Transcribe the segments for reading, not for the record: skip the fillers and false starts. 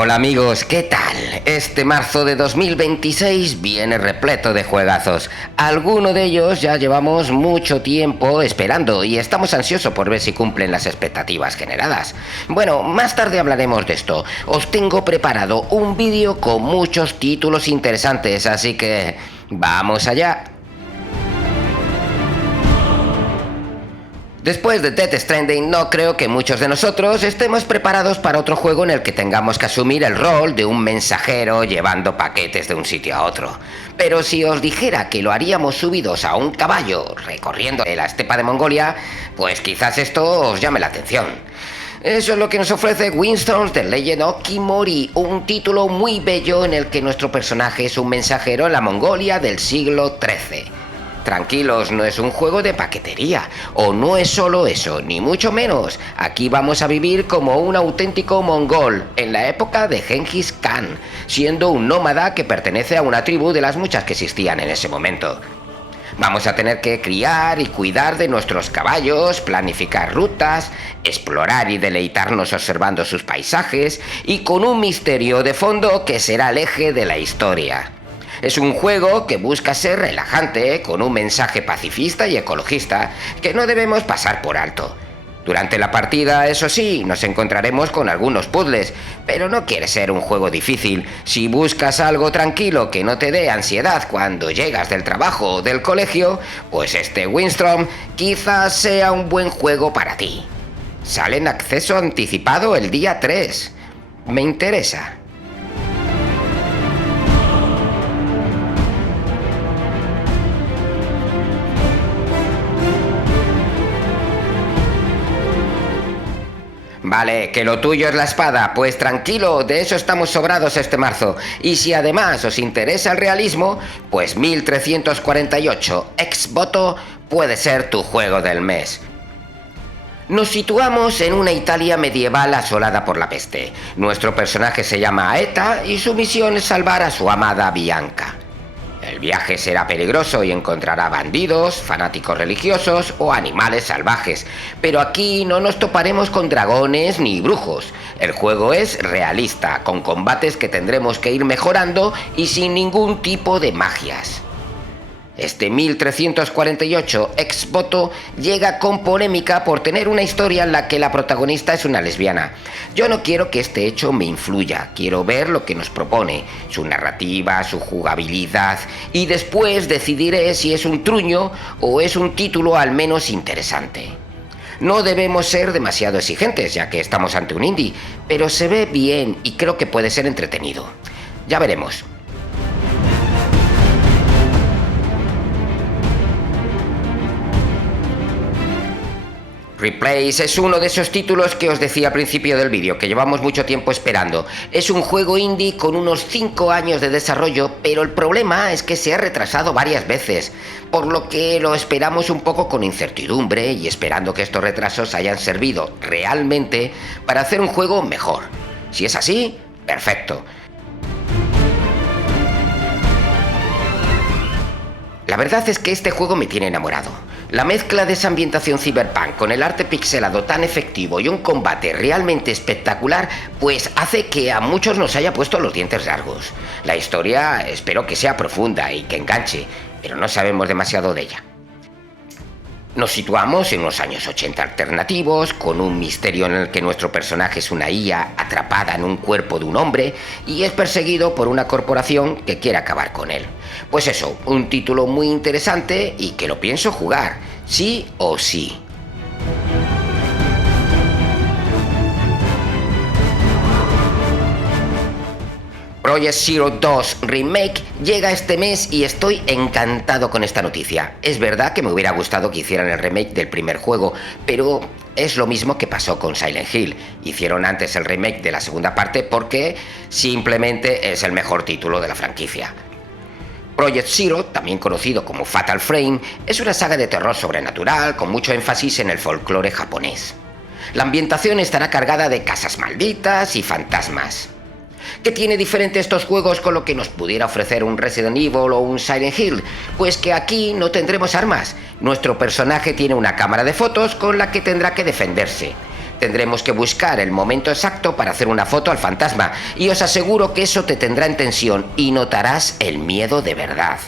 Hola amigos, ¿qué tal? Este marzo de 2026 viene repleto de juegazos. Algunos de ellos ya llevamos mucho tiempo esperando y estamos ansiosos por ver si cumplen las expectativas generadas. Bueno, más tarde hablaremos de esto. Os tengo preparado un vídeo con muchos títulos interesantes, así que ¡vamos allá! Después de Death Stranding, no creo que muchos de nosotros estemos preparados para otro juego en el que tengamos que asumir el rol de un mensajero llevando paquetes de un sitio a otro. Pero si os dijera que lo haríamos subidos a un caballo recorriendo la estepa de Mongolia, pues quizás esto os llame la atención. Eso es lo que nos ofrece Windstorms The Legend of Kimori, un título muy bello en el que nuestro personaje es un mensajero en la Mongolia del siglo XIII. Tranquilos, no es un juego de paquetería, o no es solo eso, ni mucho menos. Aquí vamos a vivir como un auténtico mongol, en la época de Genghis Khan, siendo un nómada que pertenece a una tribu de las muchas que existían en ese momento. Vamos a tener que criar y cuidar de nuestros caballos, planificar rutas, explorar y deleitarnos observando sus paisajes, y con un misterio de fondo que será el eje de la historia. Es un juego que busca ser relajante, con un mensaje pacifista y ecologista que no debemos pasar por alto. Durante la partida, eso sí, nos encontraremos con algunos puzzles, pero no quiere ser un juego difícil. Si buscas algo tranquilo que no te dé ansiedad cuando llegas del trabajo o del colegio, pues este Windstorm quizás sea un buen juego para ti. Sale en acceso anticipado el día 3. Me interesa. Vale, que lo tuyo es la espada, pues tranquilo, de eso estamos sobrados este marzo. Y si además os interesa el realismo, pues 1348 ex voto puede ser tu juego del mes. Nos situamos en una Italia medieval asolada por la peste. Nuestro personaje se llama Aeta y su misión es salvar a su amada Bianca. El viaje será peligroso y encontrará bandidos, fanáticos religiosos o animales salvajes, pero aquí no nos toparemos con dragones ni brujos. El juego es realista, con combates que tendremos que ir mejorando y sin ningún tipo de magias. Este 1348 ex voto llega con polémica por tener una historia en la que la protagonista es una lesbiana. Yo no quiero que este hecho me influya, quiero ver lo que nos propone, su narrativa, su jugabilidad, y después decidiré si es un truño o es un título al menos interesante. No debemos ser demasiado exigentes, ya que estamos ante un indie, pero se ve bien y creo que puede ser entretenido. Ya veremos. Replace es uno de esos títulos que os decía al principio del vídeo, que llevamos mucho tiempo esperando. Es un juego indie con unos 5 años de desarrollo, pero el problema es que se ha retrasado varias veces, por lo que lo esperamos un poco con incertidumbre y esperando que estos retrasos hayan servido realmente para hacer un juego mejor. Si es así, perfecto. La verdad es que este juego me tiene enamorado. La mezcla de esa ambientación cyberpunk con el arte pixelado tan efectivo y un combate realmente espectacular, pues hace que a muchos nos haya puesto los dientes largos. La historia espero que sea profunda y que enganche, pero no sabemos demasiado de ella. Nos situamos en unos años 80 alternativos, con un misterio en el que nuestro personaje es una IA atrapada en un cuerpo de un hombre y es perseguido por una corporación que quiere acabar con él. Pues eso, un título muy interesante y que lo pienso jugar, sí o sí. Project Zero 2 Remake llega este mes y estoy encantado con esta noticia. Es verdad que me hubiera gustado que hicieran el remake del primer juego, pero es lo mismo que pasó con Silent Hill. Hicieron antes el remake de la segunda parte porque simplemente es el mejor título de la franquicia. Project Zero, también conocido como Fatal Frame, es una saga de terror sobrenatural con mucho énfasis en el folclore japonés. La ambientación estará cargada de casas malditas y fantasmas. ¿Qué tiene diferente estos juegos con lo que nos pudiera ofrecer un Resident Evil o un Silent Hill? Pues que aquí no tendremos armas. Nuestro personaje tiene una cámara de fotos con la que tendrá que defenderse. Tendremos que buscar el momento exacto para hacer una foto al fantasma, y os aseguro que eso te tendrá en tensión y notarás el miedo de verdad.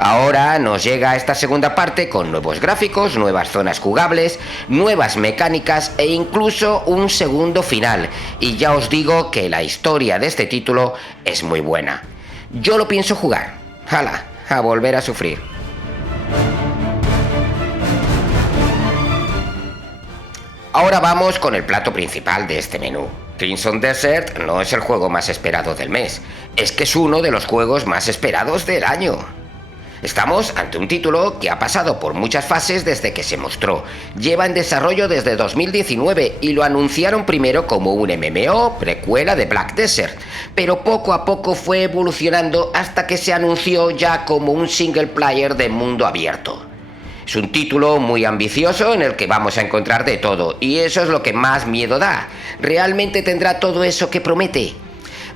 Ahora nos llega esta segunda parte con nuevos gráficos, nuevas zonas jugables, nuevas mecánicas e incluso un segundo final. Y ya os digo que la historia de este título es muy buena. Yo lo pienso jugar. ¡Hala! A volver a sufrir. Ahora vamos con el plato principal de este menú. Crimson Desert no es el juego más esperado del mes, es que es uno de los juegos más esperados del año. Estamos ante un título que ha pasado por muchas fases desde que se mostró. Lleva en desarrollo desde 2019 y lo anunciaron primero como un MMO, precuela de Black Desert, pero poco a poco fue evolucionando hasta que se anunció ya como un single player de mundo abierto. Es un título muy ambicioso en el que vamos a encontrar de todo, y eso es lo que más miedo da. ¿Realmente tendrá todo eso que promete?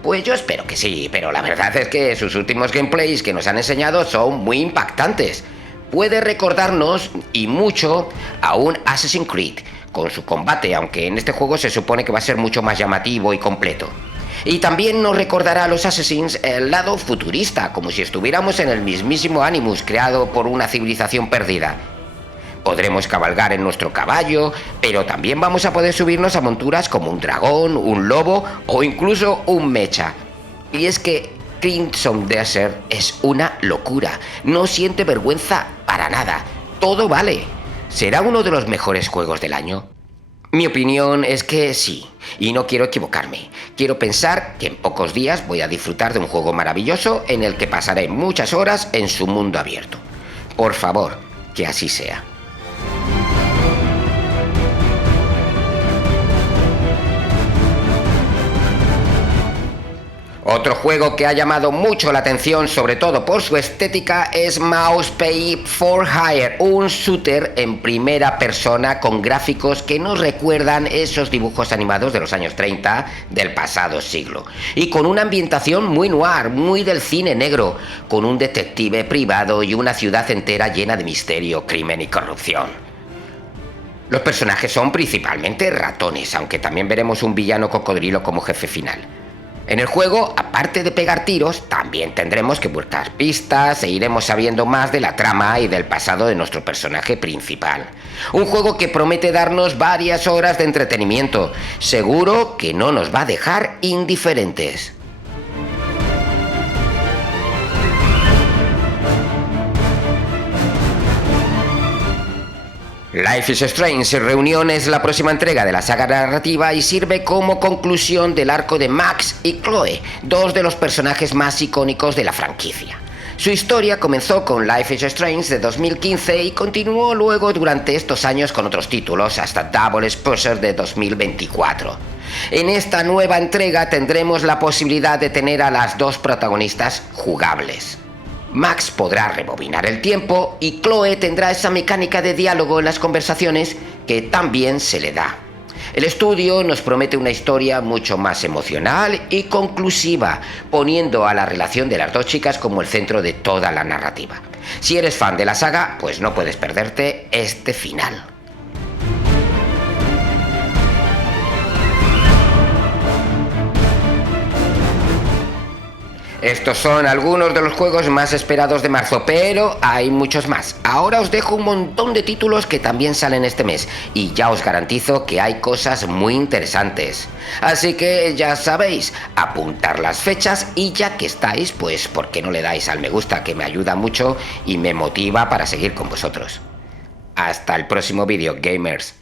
Pues yo espero que sí, pero la verdad es que sus últimos gameplays que nos han enseñado son muy impactantes. Puede recordarnos, y mucho, a un Assassin's Creed, con su combate, aunque en este juego se supone que va a ser mucho más llamativo y completo. Y también nos recordará a los Assassins el lado futurista, como si estuviéramos en el mismísimo Animus creado por una civilización perdida. Podremos cabalgar en nuestro caballo, pero también vamos a poder subirnos a monturas como un dragón, un lobo o incluso un mecha. Y es que Crimson Desert es una locura, no siente vergüenza para nada, todo vale. ¿Será uno de los mejores juegos del año? Mi opinión es que sí, y no quiero equivocarme. Quiero pensar que en pocos días voy a disfrutar de un juego maravilloso en el que pasaré muchas horas en su mundo abierto. Por favor, que así sea. Otro juego que ha llamado mucho la atención, sobre todo por su estética, es Mousepay for Hire, un shooter en primera persona con gráficos que nos recuerdan esos dibujos animados de los años 30 del pasado siglo, y con una ambientación muy noir, muy del cine negro, con un detective privado y una ciudad entera llena de misterio, crimen y corrupción. Los personajes son principalmente ratones, aunque también veremos un villano cocodrilo como jefe final. En el juego, aparte de pegar tiros, también tendremos que buscar pistas e iremos sabiendo más de la trama y del pasado de nuestro personaje principal. Un juego que promete darnos varias horas de entretenimiento. Seguro que no nos va a dejar indiferentes. Life is Strange Reunion es la próxima entrega de la saga narrativa y sirve como conclusión del arco de Max y Chloe, dos de los personajes más icónicos de la franquicia. Su historia comenzó con Life is Strange de 2015 y continuó luego durante estos años con otros títulos hasta Double Exposure de 2024. En esta nueva entrega tendremos la posibilidad de tener a las dos protagonistas jugables. Max podrá rebobinar el tiempo y Chloe tendrá esa mecánica de diálogo en las conversaciones que tan bien se le da. El estudio nos promete una historia mucho más emocional y conclusiva, poniendo a la relación de las dos chicas como el centro de toda la narrativa. Si eres fan de la saga, pues no puedes perderte este final. Estos son algunos de los juegos más esperados de marzo, pero hay muchos más. Ahora os dejo un montón de títulos que también salen este mes y ya os garantizo que hay cosas muy interesantes. Así que ya sabéis, apuntar las fechas y ya que estáis, pues ¿por qué no le dais al me gusta, que me ayuda mucho y me motiva para seguir con vosotros? Hasta el próximo vídeo, gamers.